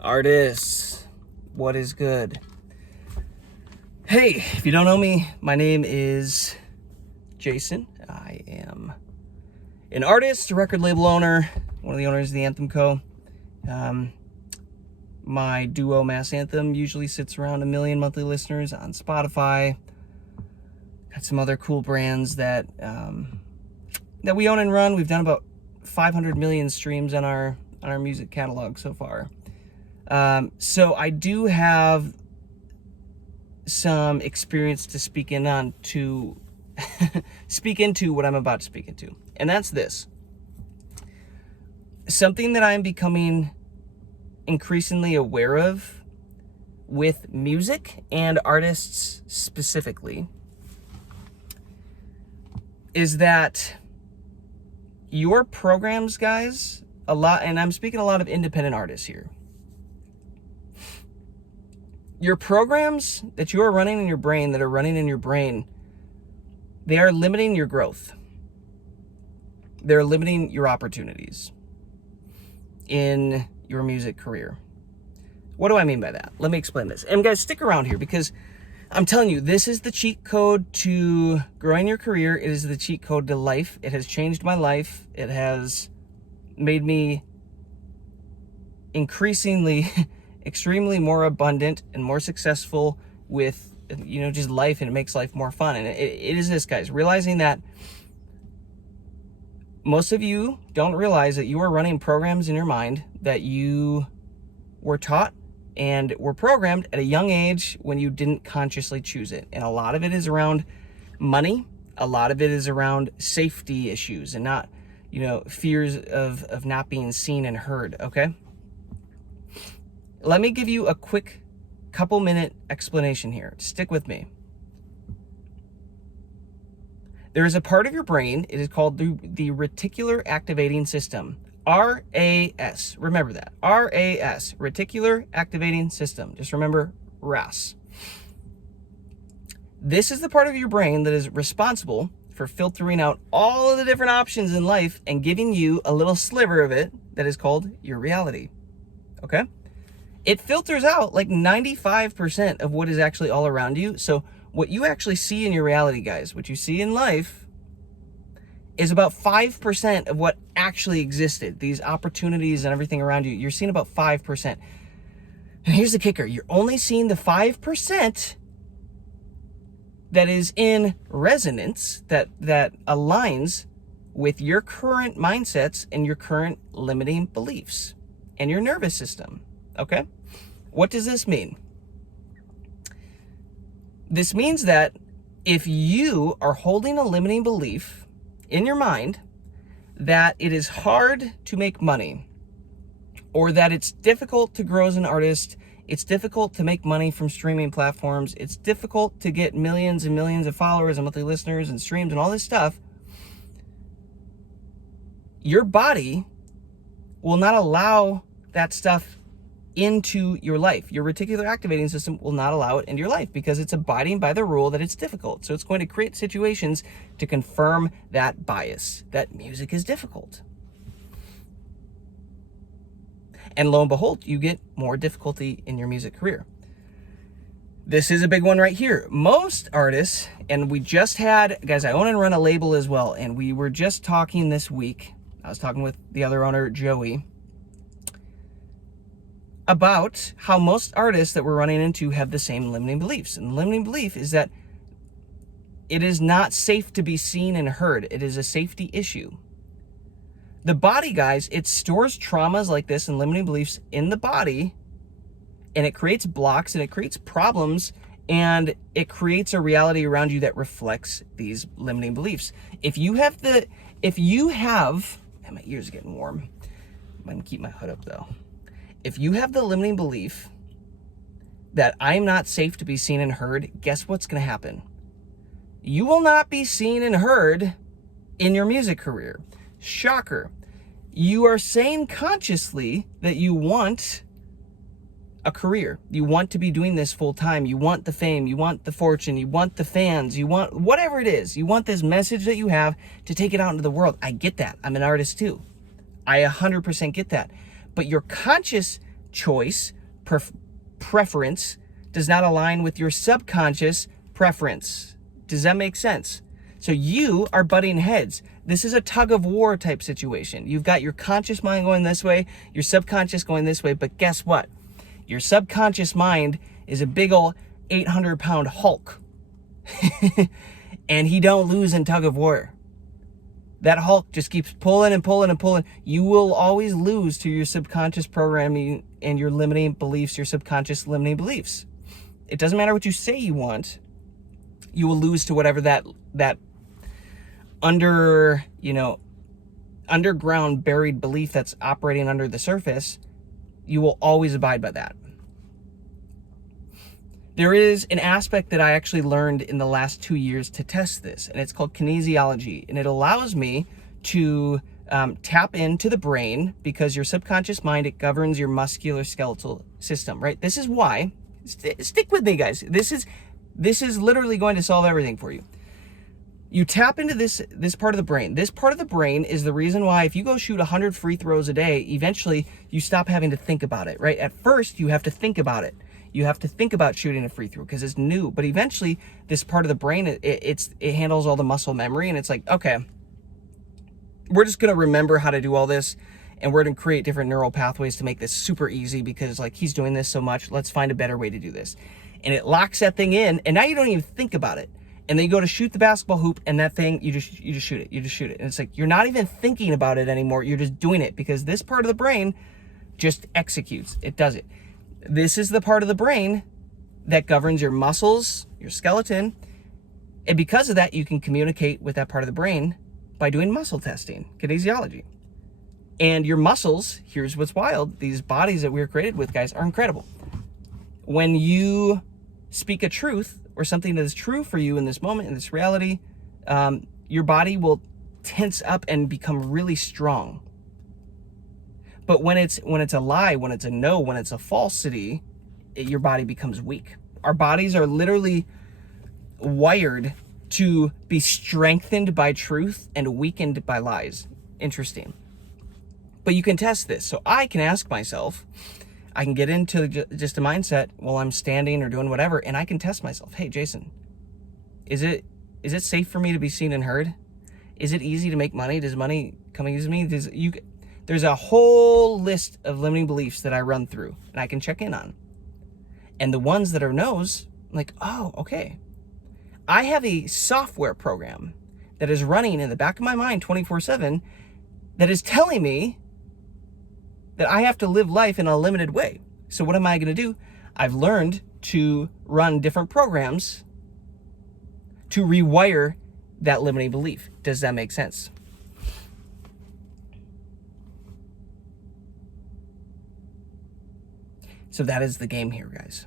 Artists, what is good? Hey, if you don't know me, my name is Jason. I am an artist, a record label owner, one of the owners of the Anthem Co. My duo Mass Anthem usually sits around 1 million monthly listeners on Spotify. Got some other cool brands that we own and run. We've done about 500 million streams on our music catalog so far. So I do have some experience to speak into what I'm about to speak into. And that's this. Something that I'm becoming increasingly aware of with music and artists specifically is that your programs, guys, and I'm speaking a lot of independent artists here. Your programs that you are running in your brain, they are limiting your growth. They're limiting your opportunities in your music career. What do I mean by that? Let me explain this. And guys, stick around here because I'm telling you, this is the cheat code to growing your career. It is the cheat code to life. It has changed my life. It has made me increasingly extremely more abundant and more successful with, just life, and it makes life more fun. And it is this, guys, realizing that most of you don't realize that you are running programs in your mind that you were taught and were programmed at a young age when you didn't consciously choose it. And a lot of it is around money. A lot of it is around safety issues and not, fears of not being seen and heard, okay? Let me give you a quick couple-minute explanation here. Stick with me. There is a part of your brain, it is called the reticular activating system, RAS. Remember that, RAS, reticular activating system. Just remember RAS. This is the part of your brain that is responsible for filtering out all of the different options in life and giving you a little sliver of it that is called your reality, okay? It filters out like 95% of what is actually all around you. So what you actually see in your reality, guys, what you see in life is about 5% of what actually existed. These opportunities and everything around you, you're seeing about 5%. And here's the kicker. You're only seeing the 5% that is in resonance, that aligns with your current mindsets and your current limiting beliefs and your nervous system. Okay? What does this mean? This means that if you are holding a limiting belief in your mind that it is hard to make money, or that it's difficult to grow as an artist, it's difficult to make money from streaming platforms, it's difficult to get millions and millions of followers and monthly listeners and streams and all this stuff, your body will not allow that stuff into your life. Your reticular activating system will not allow it into your life because it's abiding by the rule that it's difficult. So it's going to create situations to confirm that bias, that music is difficult. And lo and behold, you get more difficulty in your music career. This is a big one right here. Most artists, and we just had, guys, I own and run a label as well, and we were just talking this week. I was talking with the other owner, Joey, about how most artists that we're running into have the same limiting beliefs. And the limiting belief is that it is not safe to be seen and heard. It is a safety issue. The body, guys, it stores traumas like this and limiting beliefs in the body, and it creates blocks and it creates problems, and it creates a reality around you that reflects these limiting beliefs. If you have, my ears are getting warm. I'm gonna keep my hood up though. If you have the limiting belief that I'm not safe to be seen and heard, guess what's going to happen? You will not be seen and heard in your music career. Shocker. You are saying consciously that you want a career. You want to be doing this full time. You want the fame. You want the fortune. You want the fans. You want whatever it is. You want this message that you have to take it out into the world. I get that. I'm an artist too. I 100% get that. But your conscious choice, preference, does not align with your subconscious preference. Does that make sense? So you are butting heads. This is a tug of war type situation. You've got your conscious mind going this way, your subconscious going this way, but guess what? Your subconscious mind is a big old 800-pound Hulk. And he don't lose in tug of war. That Hulk just keeps pulling and pulling and pulling. You will always lose to your subconscious programming and your limiting beliefs, your subconscious limiting beliefs. It doesn't matter what you say you want. You will lose to whatever that underground buried belief that's operating under the surface. You will always abide by that. There is an aspect that I actually learned in the last 2 years to test this, and it's called kinesiology, and it allows me to tap into the brain, because your subconscious mind, it governs your musculoskeletal system, right? This is why, stick with me, guys. This is literally going to solve everything for you. You tap into this part of the brain. This part of the brain is the reason why if you go shoot 100 free throws a day, eventually you stop having to think about it, right? At first, you have to think about it. You have to think about shooting a free throw because it's new. But eventually, this part of the brain, it handles all the muscle memory, and it's like, okay, we're just going to remember how to do all this, and we're going to create different neural pathways to make this super easy because, like, he's doing this so much. Let's find a better way to do this. And it locks that thing in, and now you don't even think about it. And then you go to shoot the basketball hoop, and that thing, you just shoot it. You just shoot it. And it's like, you're not even thinking about it anymore. You're just doing it because this part of the brain just executes. It does it. This is the part of the brain that governs your muscles, your skeleton. And because of that, you can communicate with that part of the brain by doing muscle testing, kinesiology. And your muscles, here's what's wild, these bodies that we were created with, guys, are incredible. When you speak a truth or something that is true for you in this moment, in this reality, your body will tense up and become really strong. But when it's a lie, when it's a no, when it's a falsity, your body becomes weak. Our bodies are literally wired to be strengthened by truth and weakened by lies. Interesting. But you can test this. So I can ask myself, I can get into just a mindset while I'm standing or doing whatever, and I can test myself. Hey, Jason, is it safe for me to be seen and heard? Is it easy to make money? Does money come easy to me? There's a whole list of limiting beliefs that I run through and I can check in on. And the ones that are no's, I'm like, oh, okay. I have a software program that is running in the back of my mind 24/7 that is telling me that I have to live life in a limited way. So what am I going to do? I've learned to run different programs to rewire that limiting belief. Does that make sense? So that is the game here, guys.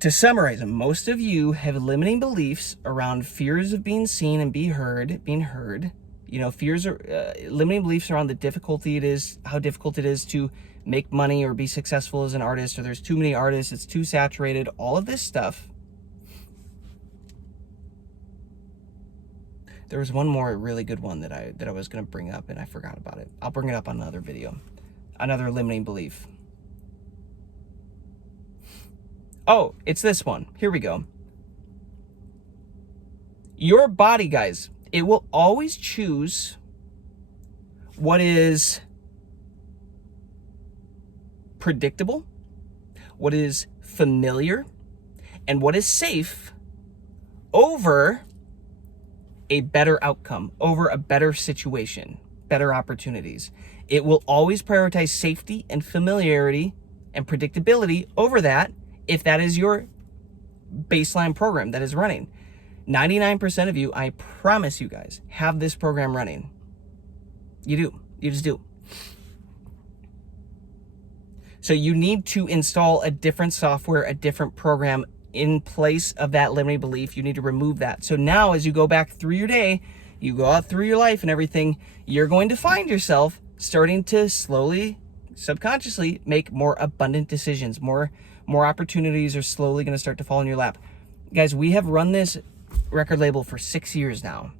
To summarize, most of you have limiting beliefs around fears of being seen and being heard. You know, fears are limiting beliefs around how difficult it is to make money or be successful as an artist, or there's too many artists, it's too saturated, all of this stuff. There was one more really good one that I was going to bring up and I forgot about it. I'll bring it up on another video. Another limiting belief. Oh, it's this one. Here we go. Your body, guys, it will always choose what is predictable, what is familiar, and what is safe over a better outcome, over a better situation, better opportunities. It will always prioritize safety and familiarity and predictability over that, if that is your baseline program that is running. 99% of you, I promise you guys, have this program running. You do. You just do. So you need to install a different software, a different program in place of that limiting belief. You need to remove that. So now as you go back through your day, you go out through your life and everything, you're going to find yourself starting to slowly, subconsciously make more abundant decisions. More opportunities are slowly going to start to fall in your lap. Guys, we have run this record label for 6 years now.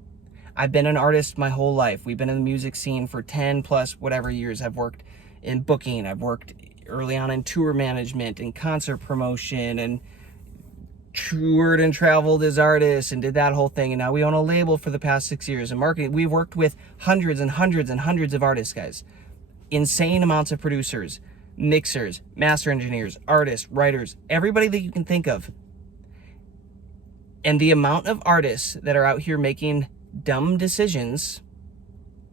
I've been an artist my whole life. We've been in the music scene for 10 plus whatever years I've worked in booking. I've worked early on in tour management and concert promotion, and toured and traveled as artists and did that whole thing. And now we own a label for the past 6 years in marketing. We've worked with hundreds and hundreds and hundreds of artists, guys. Insane amounts of producers, mixers, master engineers, artists, writers, everybody that you can think of. And the amount of artists that are out here making dumb decisions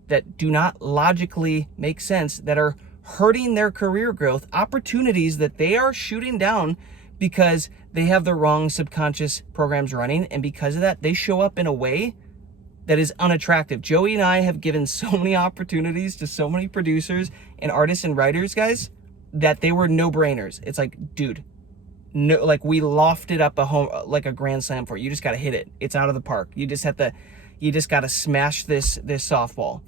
that do not logically make sense, that are hurting their career growth, opportunities that they are shooting down because they have the wrong subconscious programs running, and because of that, they show up in a way that is unattractive. Joey and I have given so many opportunities to so many producers and artists and writers, guys, that they were no-brainers. It's like, dude, no, like we lofted up a home, like a grand slam for you. You just got to hit it. It's out of the park. You just got to smash this softball.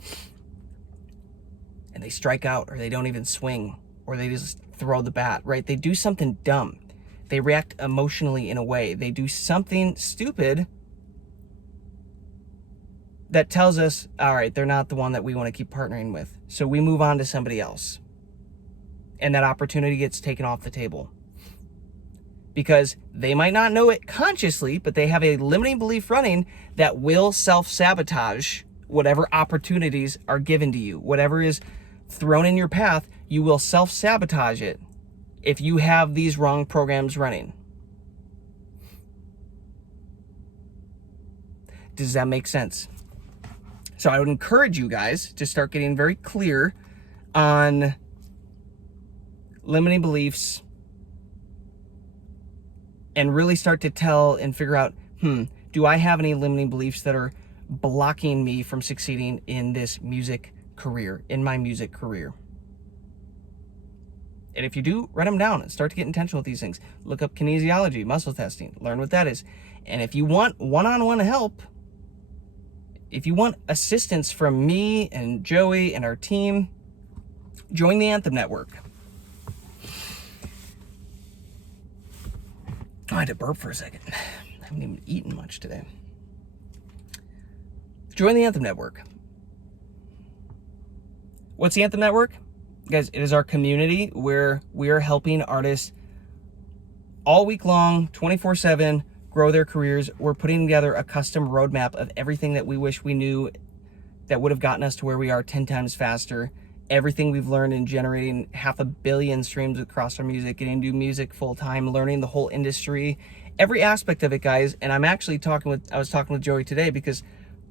And they strike out, or they don't even swing, or they just throw the bat, right? They do something dumb. They react emotionally in a way. They do something stupid that tells us, all right, they're not the one that we want to keep partnering with. So we move on to somebody else. And that opportunity gets taken off the table. Because they might not know it consciously, but they have a limiting belief running that will self-sabotage whatever opportunities are given to you. Whatever is thrown in your path, you will self-sabotage it if you have these wrong programs running. Does that make sense? So I would encourage you guys to start getting very clear on limiting beliefs and really start to tell and figure out, do I have any limiting beliefs that are blocking me from succeeding in this music career, in my music career? And if you do, write them down and start to get intentional with these things. Look up kinesiology, muscle testing, learn what that is. And if you want one-on-one help, if you want assistance from me and Joey and our team, join the Anthem Network. Oh, I had to burp for a second. I haven't even eaten much today. Join the Anthem Network. What's the Anthem Network? Guys, it is our community where we are helping artists all week long, 24/7, grow their careers. We're putting together a custom roadmap of everything that we wish we knew that would have gotten us to where we are 10 times faster. Everything we've learned in generating 500 million streams across our music, getting to do music full time, learning the whole industry, every aspect of it, guys. And I was talking with Joey today because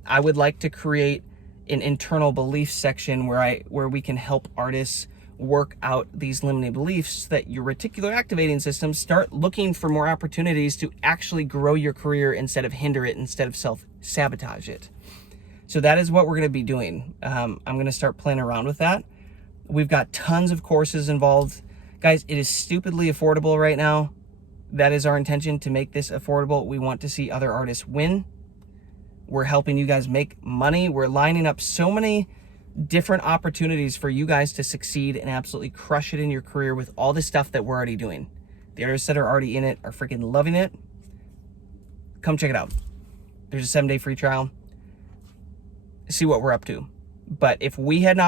I would like to create an internal belief section where we can help artists work out these limiting beliefs so that your reticular activating system start looking for more opportunities to actually grow your career instead of hinder it, instead of self-sabotage it. So that is what we're going to be doing. I'm going to start playing around with that. We've got tons of courses involved. Guys, it is stupidly affordable right now. That is our intention, to make this affordable. We want to see other artists win. We're helping you guys make money. We're lining up so many different opportunities for you guys to succeed and absolutely crush it in your career with all the stuff that we're already doing. The artists that are already in it are freaking loving it. Come check it out. There's a 7-day free trial. See what we're up to. But if I had an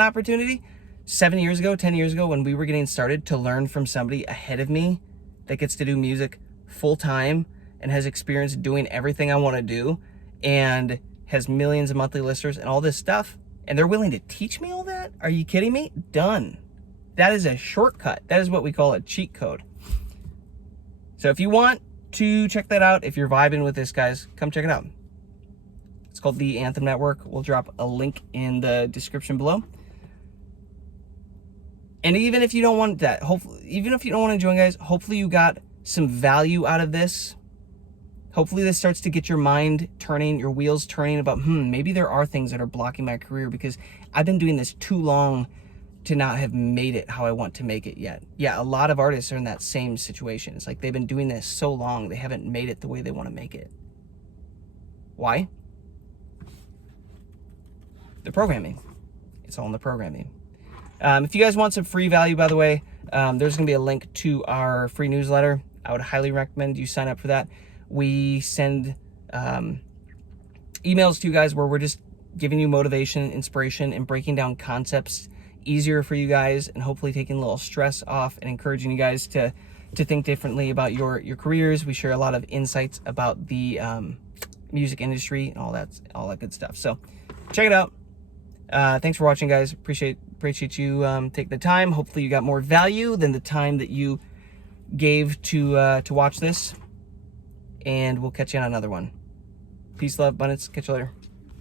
opportunity 7 years ago, 10 years ago, when we were getting started, to learn from somebody ahead of me that gets to do music full time and has experience doing everything I want to do and has millions of monthly listeners and all this stuff, and they're willing to teach me all that? Are you kidding me? Done. That is a shortcut. That is what we call a cheat code. So if you want to check that out, if you're vibing with this, guys, come check it out. It's called the Anthem Network. We'll drop a link in the description below. And even if you don't want that, even if you don't want to join, guys, hopefully you got some value out of this. Hopefully this starts to get your mind turning, your wheels turning about, maybe there are things that are blocking my career because I've been doing this too long to not have made it how I want to make it yet. Yeah, a lot of artists are in that same situation. It's like they've been doing this so long, they haven't made it the way they want to make it. Why? The programming. It's all in the programming. If you guys want some free value, by the way, there's going to be a link to our free newsletter. I would highly recommend you sign up for that. We send emails to you guys where we're just giving you motivation, inspiration, and breaking down concepts easier for you guys, and hopefully taking a little stress off and encouraging you guys to think differently about your careers. We share a lot of insights about the music industry and all that good stuff. So check it out. Thanks for watching, guys. Appreciate you taking the time. Hopefully you got more value than the time that you gave to watch this, and we'll catch you on another one. Peace, love, abundance. Catch you later.